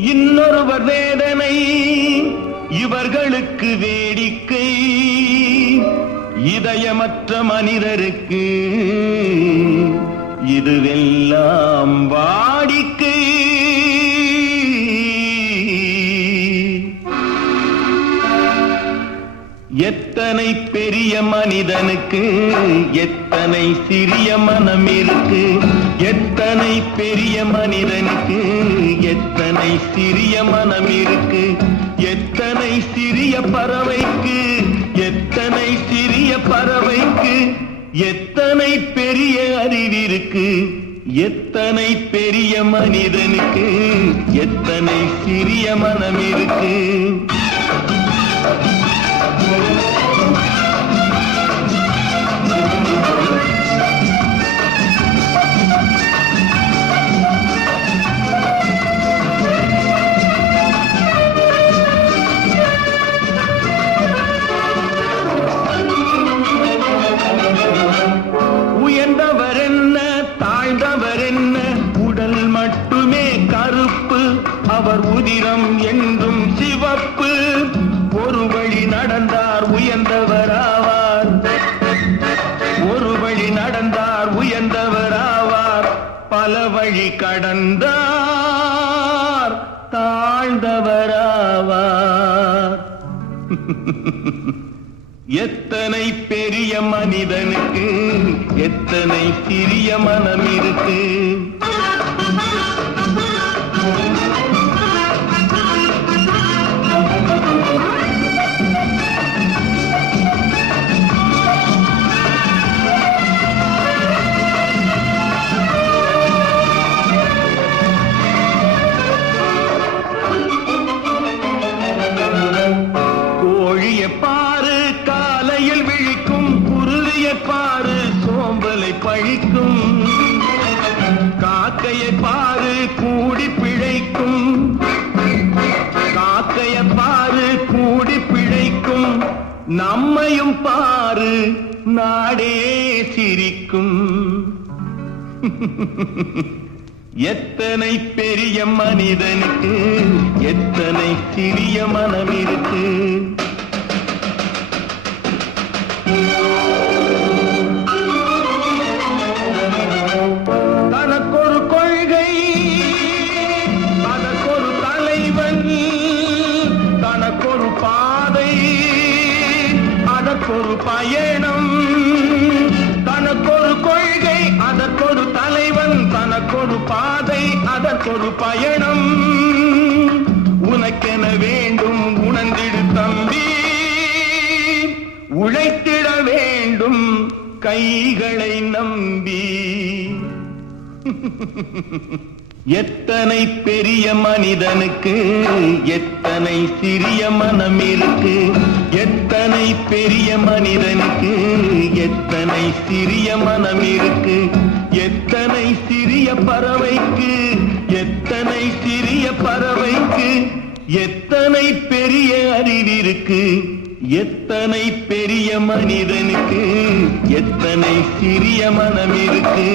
இன்னொருவர் வேதனை இவர்களுக்கு வேடிக்கை, இதயமற்ற மனிதருக்கு இதுவெல்லாம் வாடிக்கை. எத்தனை பெரிய மனிதனுக்கு எத்தனை சிறிய மனம் இருக்கு, எத்தனை பெரிய மனிதனுக்கு எத்தனை சிறிய மனம் இருக்கு, எத்தனை சிறிய பறவைக்கு எத்தனை சிறிய பறவைக்கு எத்தனை பெரிய அறிவிருக்கு, எத்தனை பெரிய மனிதனுக்கு எத்தனை சிறிய மனம் இருக்கு. உயர்ந்தவர் என்ன தாழ்ந்தவர் என்ன, உடல் மட்டுமே கருப்பு, அவர் உதிரம் என்றும் சிவப்பு. ஒரு வழி நடந்தார் உயர்ந்தவராவார், ஒரு வழி நடந்தார் உயர்ந்தவராவார், பல வழி கடந்தார் தாழ்ந்தவராவார். எத்தனை பெரிய மனிதனுக்கு எத்தனை சிறிய மனம் இருக்கு. கோழியை பாரு காலையில் விழிக்கும், குருவியை பாரு சோம்பலை பழிக்கும், காக்கையை பாரு கூடி பிழைக்கும், காக்கையை பாரு கூடி பிழைக்கும், நம்மையும் பாரு நாடே சிரிக்கும். எத்தனை பெரிய மனிதனுக்கு எத்தனை சிறிய மனம் இருக்கு. தனக்கொரு கொள்கை அதற்கொரு தலைவன், தனக்கொரு பாதை அதற்கொரு பயணம், தனக்கொரு கொள்கை அதற்கொரு தலைவன், தனக்கொரு பாதை அதற்கொரு பயணம். உனக்கென வேண்டும் உணர்ந்திடு தம்பி, உழைத்திட வேண்டும் கைகளை நம்பி. எத்தனை பெரிய மனிதனுக்கு எத்தனை சிறிய மனம் இருக்கு, எத்தனை பெரிய மனிதனுக்கு எத்தனை சிறிய மனம் இருக்கு, எத்தனை சிறிய பறவைக்கு எத்தனை சிறிய பறவைக்கு எத்தனை பெரிய அறிவிருக்கு, எத்தனை பெரிய மனிதனுக்கு எத்தனை சிறிய மனம் இருக்கு.